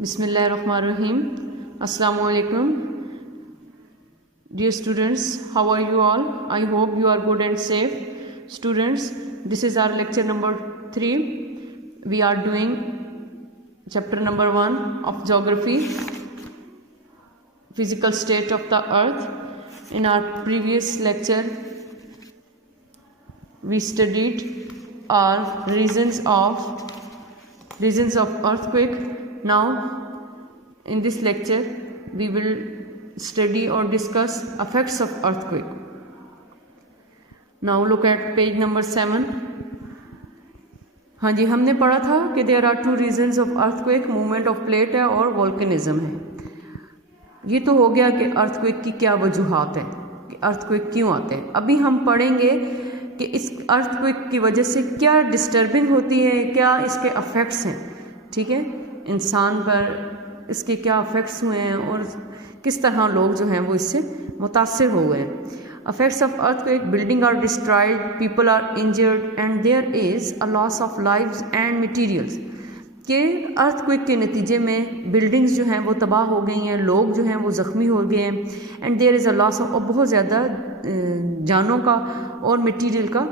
Bismillahirrahmanirrahim. Assalamu alaikum. Dear students, how are you all? I hope you are good and safe. Students, this is our lecture number 3. We are doing chapter number 1 of geography, physical state of the earth. In our previous lecture, we studied our reasons of earthquake. Now in this lecture we will study or discuss effects of earthquake. Now look at page number 7. हाँ जी, हमने पढ़ा था कि there are 2 reasons of earthquake, movement of plate है और volcanism है। ये तो हो गया कि अर्थक्वेक की क्या वजूहात है, कि अर्थक्वेक क्यों आते हैं। अभी हम पढ़ेंगे कि इस अर्थक्वेक की वजह से क्या डिस्टर्बिंग होती है, क्या इसके अफेक्ट्स हैं, ठीक है, इंसान पर इसके क्या अफेक्ट्स हुए हैं और किस तरह लोग जो हैं वो इससे मुतासिर हो गए हैं। Affects of earthquake: building are destroyed, people are injured and there is a loss of lives and materials. के अर्थक्वेक के नतीजे में बिल्डिंग्स जो हैं वो तबाह हो गई हैं, लोग जो हैं वो ज़ख्मी हो गए हैं। And there is a loss of, और बहुत ज़्यादा जानों का और मटीरियल का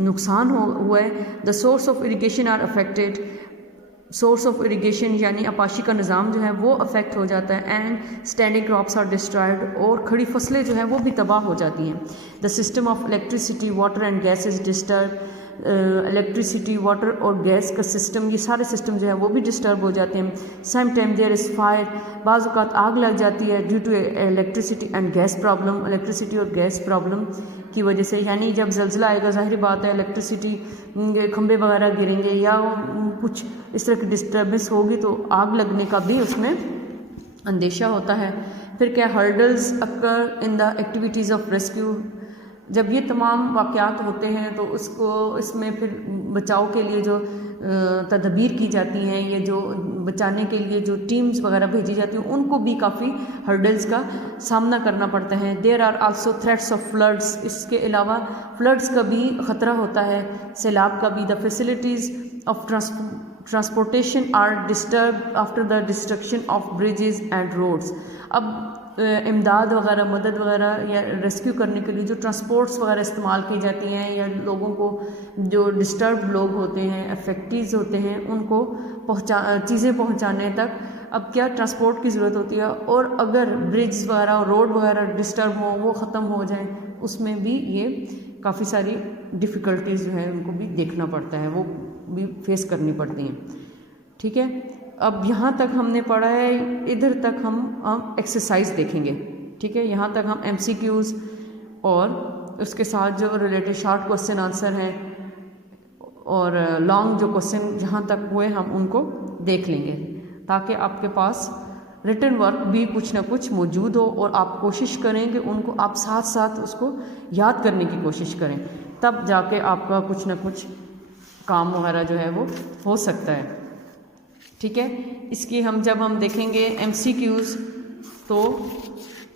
नुकसान हुआ है। The source of irrigation are affected, source of irrigation यानी अपाशी का निज़ाम जो है वो अफेक्ट हो जाता है। And standing crops are destroyed, और खड़ी फसलें जो हैं वो भी तबाह हो जाती हैं। The system of electricity, water and gas is disturb. Electricity, water और गैस का सिस्टम, ये सारे सिस्टम जो है वो भी डिस्टर्ब हो जाते हैं। Some time there is fire, बाज़ औक़ात आग लग जाती है due to electricity and gas problem, electricity और गैस प्रॉब्लम की वजह से। यानी जब ज़लज़ला आएगा ज़ाहिर बात है इलेक्ट्रिसिटी खंभे वगैरह गिरेंगे या कुछ इस तरह की डिस्टर्बेंस होगी तो आग लगने का भी उसमें अंदेशा होता है। फिर क्या, hurdles occur in the activities of rescue. जब ये तमाम वाक़यात होते हैं तो उसको इसमें फिर बचाव के लिए जो तदबीर की जाती हैं, ये जो बचाने के लिए जो टीम्स वगैरह भेजी जाती हैं, उनको भी काफ़ी हर्डल्स का सामना करना पड़ता है। There are also threats of floods, इसके अलावा फ्लड्स का भी ख़तरा होता है, सैलाब का भी। The facilities of transportation are disturb after the destruction of bridges and roads. अब इमदाद वगैरह, मदद वगैरह या रेस्क्यू करने के लिए जो ट्रांसपोर्ट्स वगैरह इस्तेमाल की जाती हैं, या लोगों को जो डिस्टर्ब लोग होते हैं, अफेक्टीज होते हैं, उनको चीज़ें पहुंचाने तक अब क्या ट्रांसपोर्ट की ज़रूरत होती है। और अगर ब्रिज वगैरह, रोड वगैरह डिस्टर्ब हो, वो ख़त्म हो जाए, उसमें भी ये काफ़ी सारी डिफ़िकल्टीज़ जो है उनको भी देखना पड़ता है, वो भी फेस करनी पड़ती हैं, ठीक है। अब यहाँ तक हमने पढ़ा है, इधर तक हम एक्सरसाइज देखेंगे, ठीक है। यहाँ तक हम MCQs और उसके साथ जो रिलेटेड शॉर्ट क्वेश्चन आंसर हैं और लॉन्ग जो क्वेश्चन जहाँ तक हुए हम उनको देख लेंगे, ताकि आपके पास रिटन वर्क भी कुछ ना कुछ मौजूद हो और आप कोशिश करें कि उनको आप साथ साथ उसको याद करने की कोशिश करें, तब जाके आपका कुछ ना कुछ काम वगैरह जो है वो हो सकता है, ठीक है। इसकी जब हम देखेंगे MCQs तो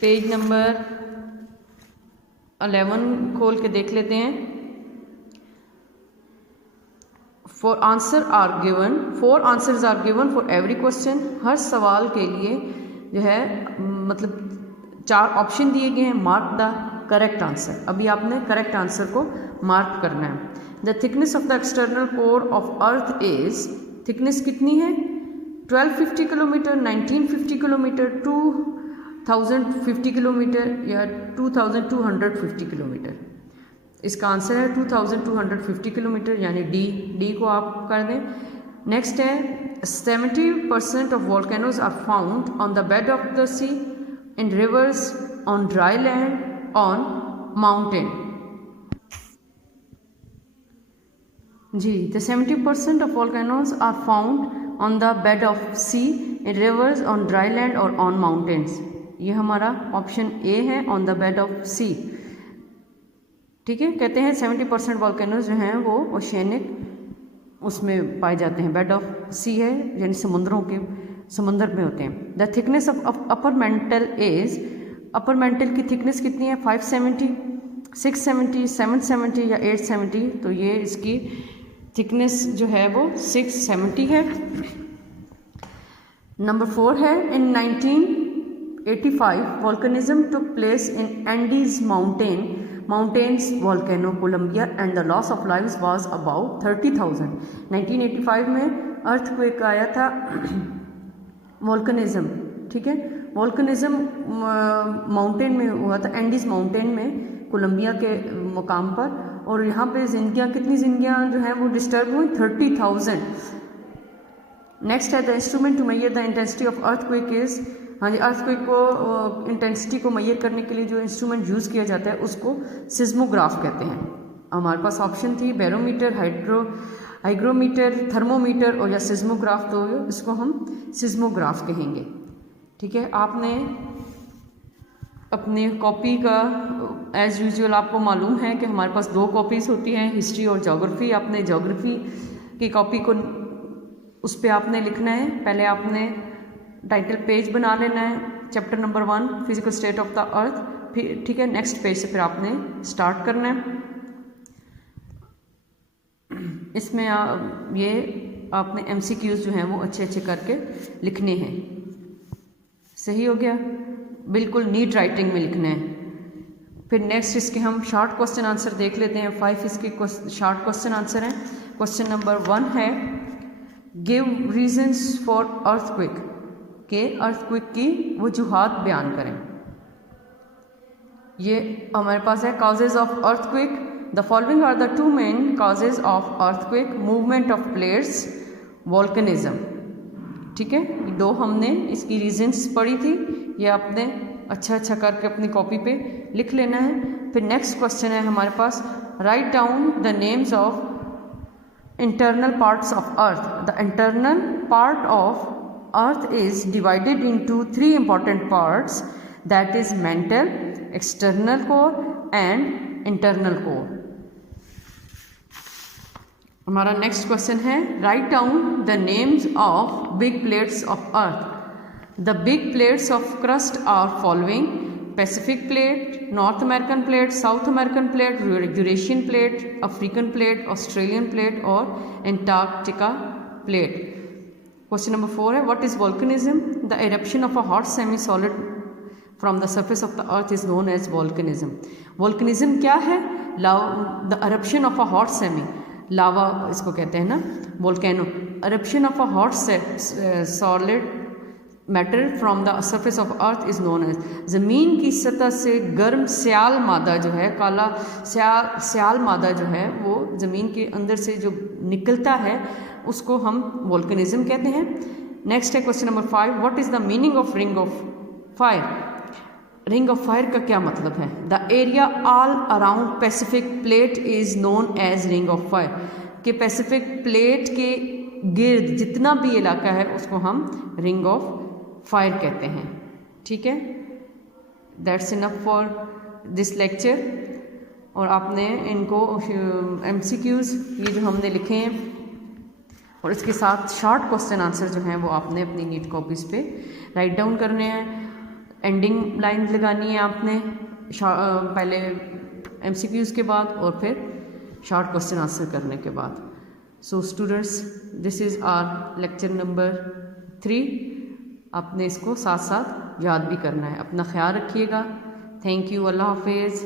पेज नंबर 11 खोल के देख लेते हैं। 4 answers are given for every question. हर सवाल के लिए जो है मतलब 4 ऑप्शन दिए गए हैं। मार्क द करेक्ट आंसर, अभी आपने करेक्ट आंसर को मार्क करना है। The thickness of the external core of earth is, thickness कितनी है, 1250 किलोमीटर, 1950 किलोमीटर, 2050 किलोमीटर या 2250 किलोमीटर। इसका आंसर है 2250 किलोमीटर, यानी डी को आप कर दें। नेक्स्ट है 70% of volcanoes are found on the bed of the sea, in rivers, on dry land, on mountain. जी, the 70% of volcanoes are found on the bed of sea, in rivers, on dry land और on mountains. ये हमारा option A है, on the bed of sea, ठीक है। कहते हैं 70% volcanoes जो हैं वो ओशेनिक उसमें पाए जाते हैं, बेड ऑफ सी है यानी समंदर में होते हैं। The thickness of upper mantle is, upper mantle की थिकनेस कितनी है, 570, 670, 770 या 870। तो ये इसकी थिकनेस जो है वो 670 है। नंबर 4 है in 1985 volcanism took place in Andes mountains volcano Colombia and the loss of lives was about 30,000। 1985 में अर्थक्वेक आया था वॉल्केनिज्म, ठीक है, वॉल्केनिज्म माउंटेन में हुआ था, एंडीज माउंटेन में कोलंबिया के मुकाम पर, और यहाँ पे कितनी जिंदगियाँ जो हैं वो डिस्टर्ब हुई, 30,000। नेक्स्ट है the instrument to measure the intensity of earthquake is, हाँ जी, अर्थक्वेक को इंटेंसिटी को मेजर करने के लिए जो इंस्ट्रूमेंट यूज़ किया जाता है उसको सिस्मोग्राफ कहते हैं। हमारे पास ऑप्शन थी बैरोमीटर, हाइग्रोमीटर, थर्मोमीटर और या सिस्मोग्राफ, तो इसको हम सिस्मोग्राफ कहेंगे। ठीक है, आपने अपने कॉपी का एज़ यूजुअल आपको मालूम है कि हमारे पास 2 कॉपीज़ होती हैं, हिस्ट्री और जोग्राफ़ी। आपने जोग्राफ़ी की कॉपी को उस पर आपने लिखना है, पहले आपने टाइटल पेज बना लेना है, chapter number 1 physical state of the अर्थ, फिर ठीक है नेक्स्ट पेज से फिर आपने स्टार्ट करना है। इसमें ये आपने MCQs जो हैं वो अच्छे अच्छे करके लिखने हैं। सही हो गया, बिल्कुल नीट राइटिंग में लिखना है। फिर नेक्स्ट इसके हम शॉर्ट क्वेश्चन आंसर देख लेते हैं। 5 इसके शॉर्ट क्वेश्चन आंसर हैं। क्वेश्चन नंबर 1 है गिव रीजंस फॉर अर्थक्वेक, के अर्थक्वेक की वजूहात बयान करें। ये हमारे पास है causes of earthquake, the following are the 2 main causes of earthquake, movement of plates, volcanism. ठीक है, 2 हमने इसकी रीजंस पढ़ी थी, ये आपने अच्छा अच्छा करके अपनी कॉपी पे लिख लेना है। फिर नेक्स्ट क्वेश्चन है हमारे पास write down the names of internal parts of earth. The internal part of earth is divided into 3 important parts, that is mantle, external core and internal core. हमारा नेक्स्ट क्वेश्चन है write down the names of big plates of earth. The big plates of crust are following, Pacific plate, North American plate, South American plate, Eurasian plate, African plate, Australian plate और Antarctica plate. Question number 4 है what is volcanism. The eruption of a hot semi solid from the surface of the earth is known as volcanism. Volcanism क्या है? The eruption of a hot semi, lava इसको कहते हैं ना, volcano, eruption of a hot solid matter from the surface of earth is known as, ज़मीन की सतह से गर्म स्याल मादा जो है, काला स्याल मादा जो है वो ज़मीन के अंदर से जो निकलता है उसको हम वोल्केनिज्म कहते हैं। नेक्स्ट है question number 5 what is the meaning of ring of fire. Ring of fire का क्या मतलब है? The area all around Pacific plate is known as ring of fire, कि पैसिफिक प्लेट के गिर्द जितना भी इलाका है उसको हम रिंग ऑफ फायर कहते हैं। ठीक है, that's enough for this lecture. और आपने इनको MCQs ये जो हमने लिखे हैं और इसके साथ शॉर्ट क्वेश्चन आंसर जो हैं वो आपने अपनी नीट कॉपीज़ पे राइट डाउन करने हैं। एंडिंग लाइन लगानी है आपने पहले MCQs के बाद और फिर शॉर्ट क्वेश्चन आंसर करने के बाद। So students, this is our lecture number 3। आपने इसको साथ साथ याद भी करना है। अपना ख्याल रखिएगा। थैंक यू, अल्लाह हाफिज़।